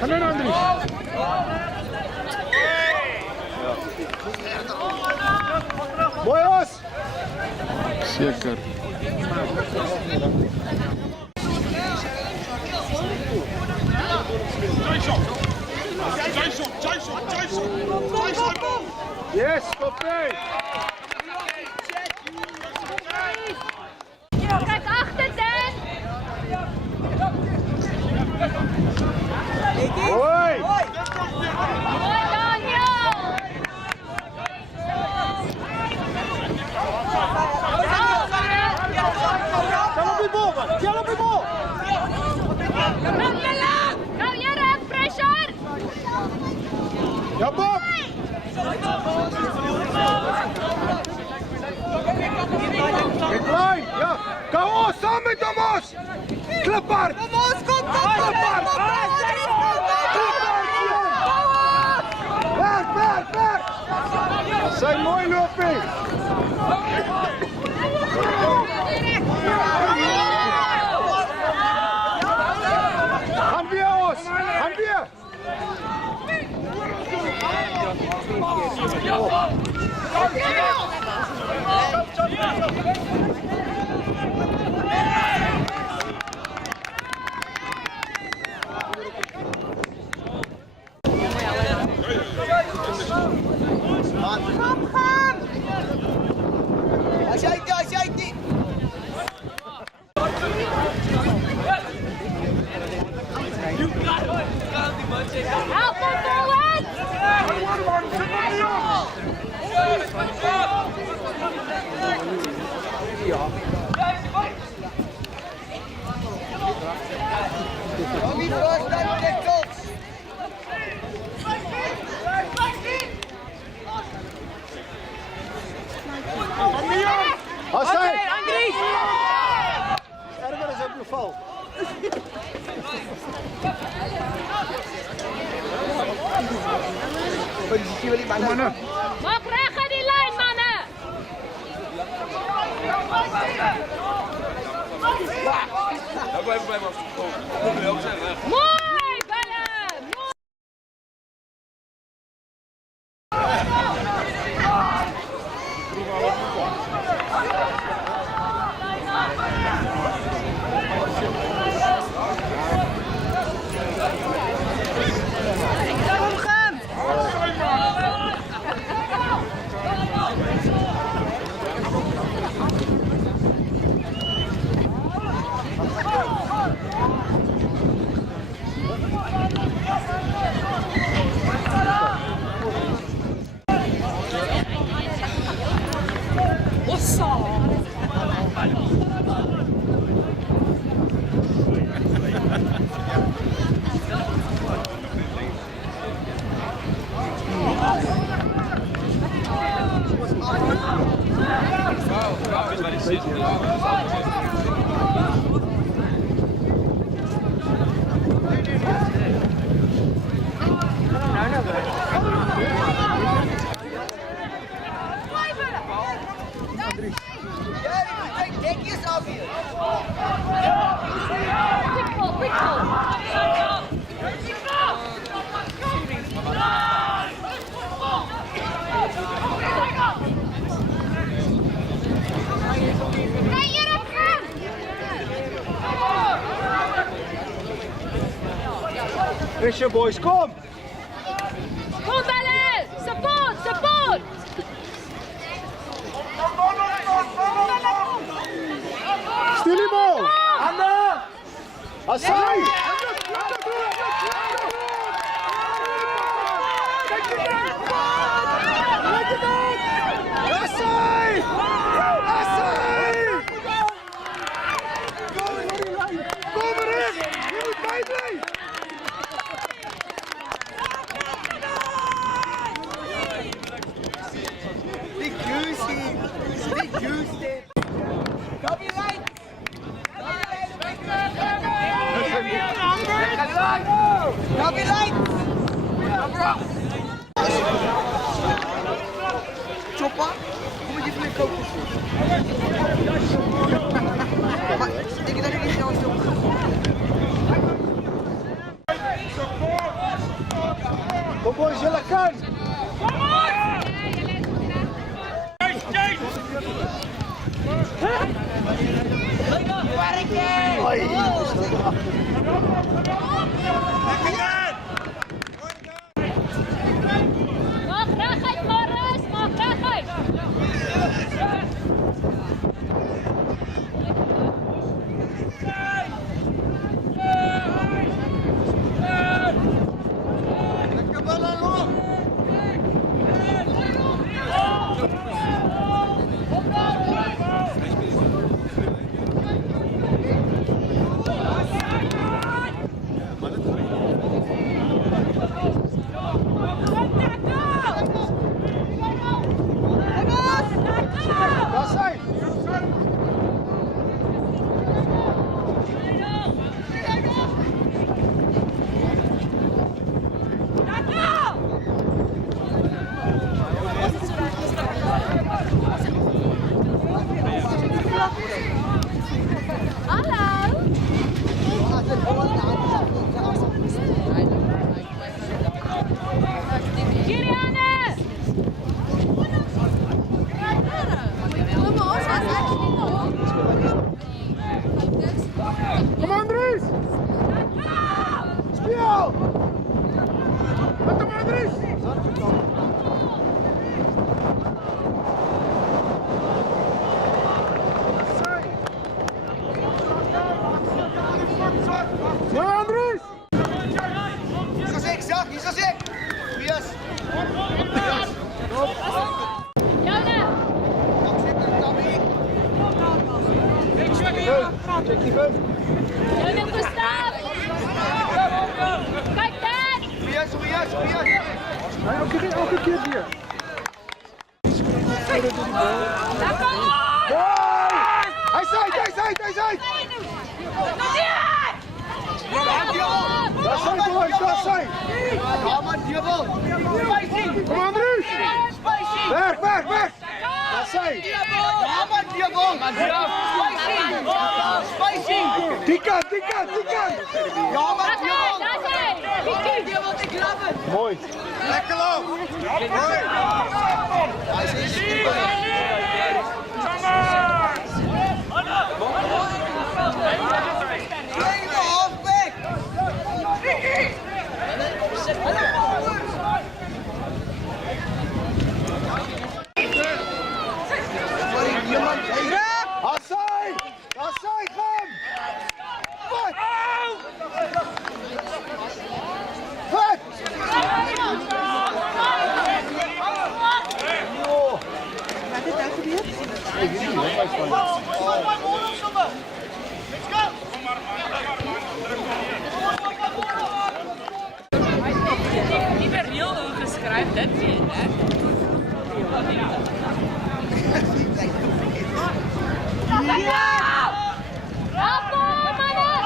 Ga naar Andries. Mooi Os! Zeker. Yes, kopie! Kijk achter, Dan! Hoi! Mooi, Daniel! Ga op die bal, man! Ga op die bal! Nou, Jere, pressure! Ja, Bob! Get line! Ja! Kom samen met Amos! Klippard! Amos, kom! Klippard! Werk! Zijn mooi looping! Gaan weer, Os! Gaan weer! Ajeite! Help hem forward! Wie first and tackles? Hassan! Andries! Erger is op je val. Mannen! Maak recht aan die lijn, mannen! Mooi, Bellen! Mooi! Take yourself here. Quick ball! Hey, Jere, gaan! Pressure boys, kom! Kom, Bellen! Support! Stil die bal! Anna! Hassan! Kom erin! Je moet bijblijven! Big goose. Copy right. Copy right. Chopper, hoe moet je van de kokos doen? Maar denk je dat ik niet zelf doe? Kom boys, jullie kan! Mag reguit, Morris, mag reguit. Daar zijn! Kiriane! Kom aan, Dries! Speel! Met hem aan, Dries! Mooi, Andries! Hier is ik, Zak, hier is ik. Yes. Jana! Check die beuk. Jana, Gustav! Kijk daar! Yes, yes, yes. Nee, elke keer weer. Daar komt! Hey! Hij zijt! Daar zijn boys, daar zijn! Kom aan, Diabol. Kom aan, Dries! Weg! Daar zijn! Kom aan, Diabol. Spicy. Die kant! Ja, maar Daar zijn! Diabol, ik love het. Mooi! Lekker loop. Mooi. Play the halfback. Hassai, kom! Wat? Nie meer reël ingeskryf dit weer, hè. Bravo, mannen!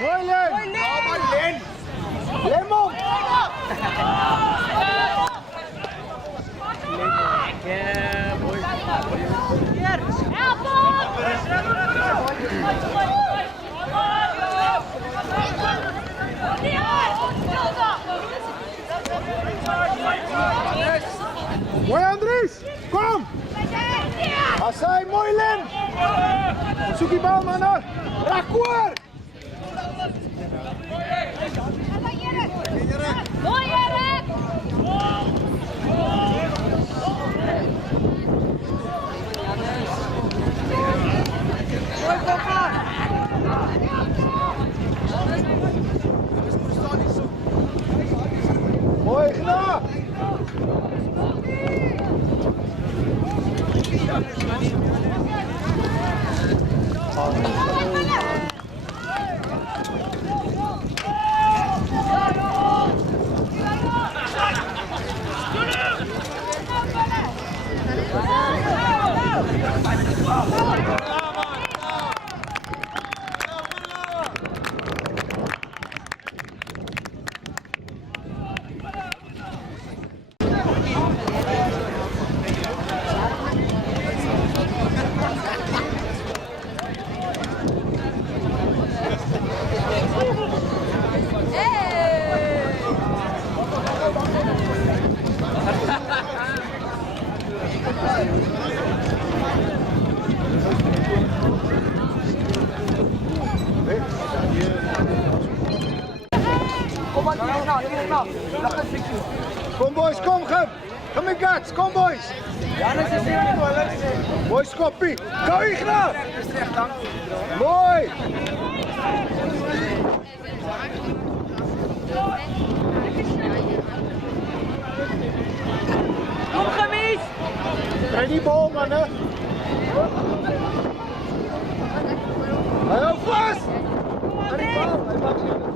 Mooi, Len! Lemon! Help Mooi, Andries! Kom! Hassai, mooi, Len! Zoek die bal, mannen! Raakkoor! Mooi, Erik! Mooi gedaan! Kom boys, kom Gem. Kom in Gats, kom boys. Boys, koppie. Go Igna. Mooi. Kom Gemies! Krijg die bal man hè. Hij houdt vast. Aan die bal, hij maakt niet.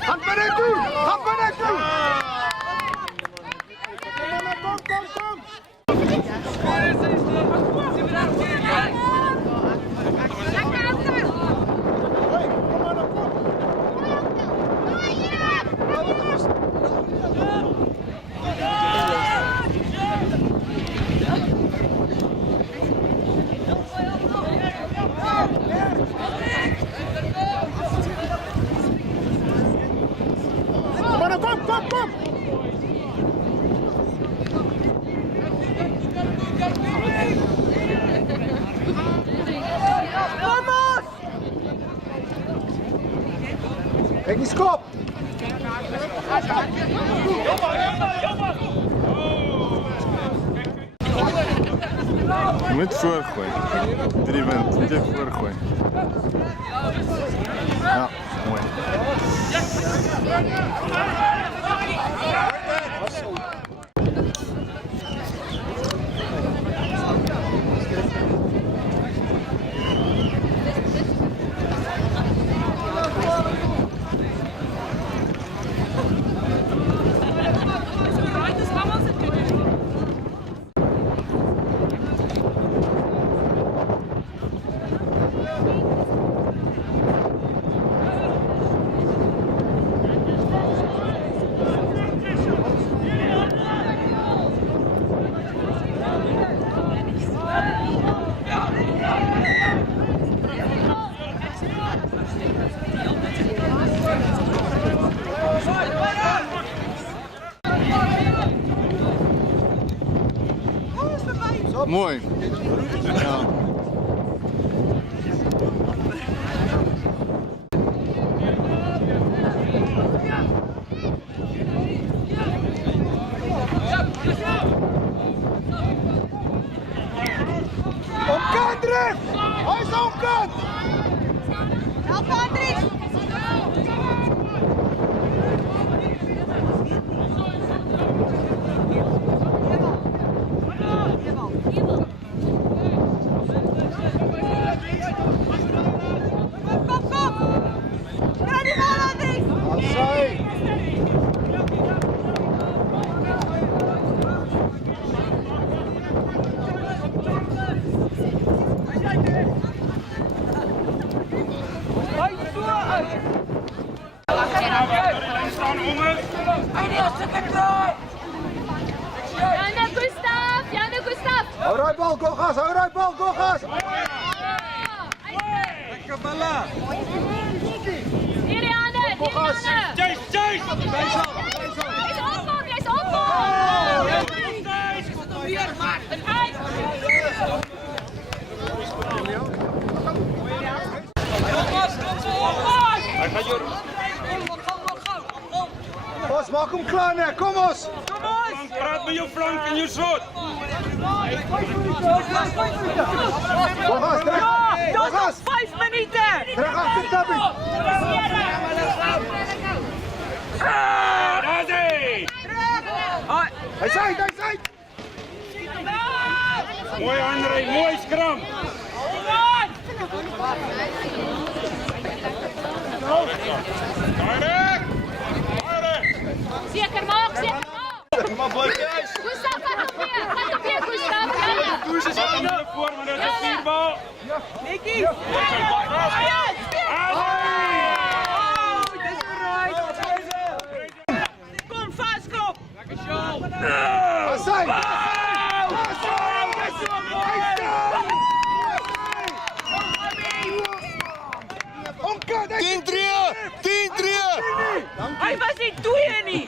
Gaat maar naartoe! Gaat maar naartoe! Kom! Kom! Kijk die skop! Moet voorgooien. 3 wint. Moet je voorgooien. Ja, mooi. Mooi. Ja. Omkant terug! Hij is omkant! Help Andries! Janne Gustav! Hou eruit bal, go gas! Hou eruit bal, go gas! Lekker ballen. Hier Janne! Go gas! Chase! Hij is opbouw! Hij gaat Jurgen. Os, maak hem klaar ne, kom Os! Praat met je flank en je schot. Go gas, trek! Go gas! 5 minuten! Trek achter Tabby! Daar is hij! Hij zijt! Mooi André, mooi scrum. Zeker maak! Gustav, gaat op je Gustav! Doe ze zo naar voor, maar dat is een vierbal. Nicky! Hassan! Onka, 10-3! 10-3! Hij was niet, doe je niet!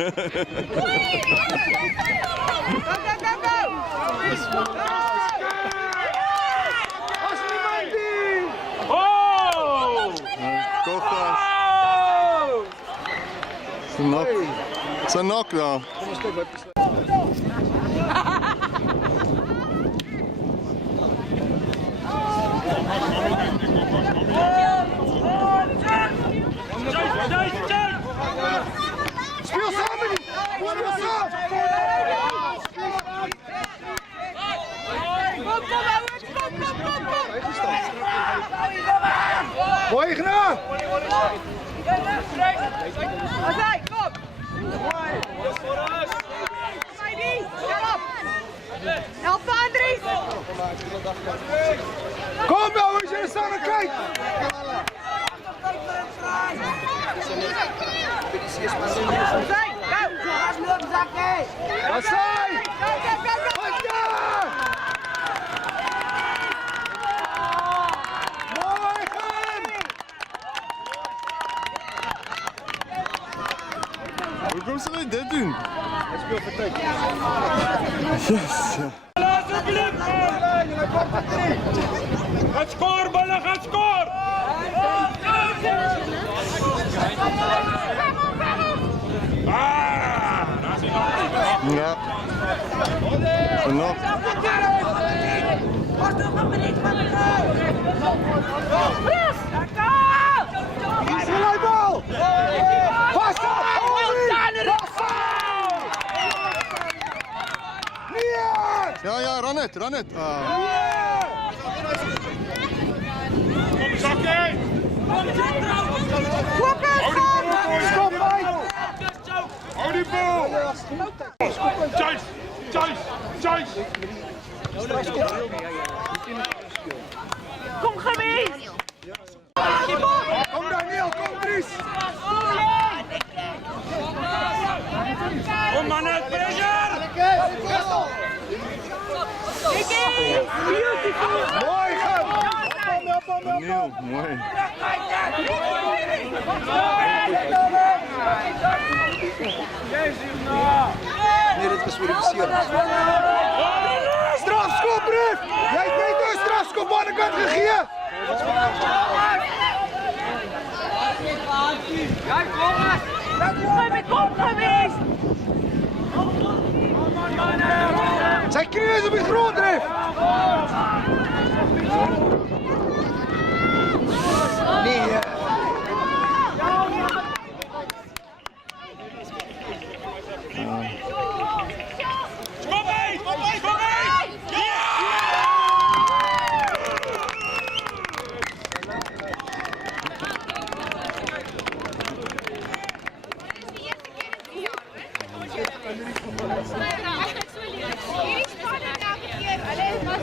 Kochas! It's a knockdown. Speel samen niet! Speel samen! Mooi gedaan! Azai, kom! Heidi, sta op! Help Andries! Kom nou, als je er staan en kijkt! Azai, Hassan! Mooi gaan! Hoe komt ze dit doen? Hij speelt vertrek. Yes, ja. Gaat scoren, ballen, gaat scoren! Ja. Genoeg. Bal! Vast op! Ja, run it. Stop, Mike! Hou die bal! Chase! Kom geweest! Kom Daniel, kom Dries! Kom mannen, pressure! Mooi gaan! Nieuw, mooi. Strafschop, Ruf! Jij weet een strafschop aan de kant gegeven! Kom geweest! Zijn knieën is op je grond, Ruf! Nee, Kom mee! Hier is het elke keer. Alleen maar.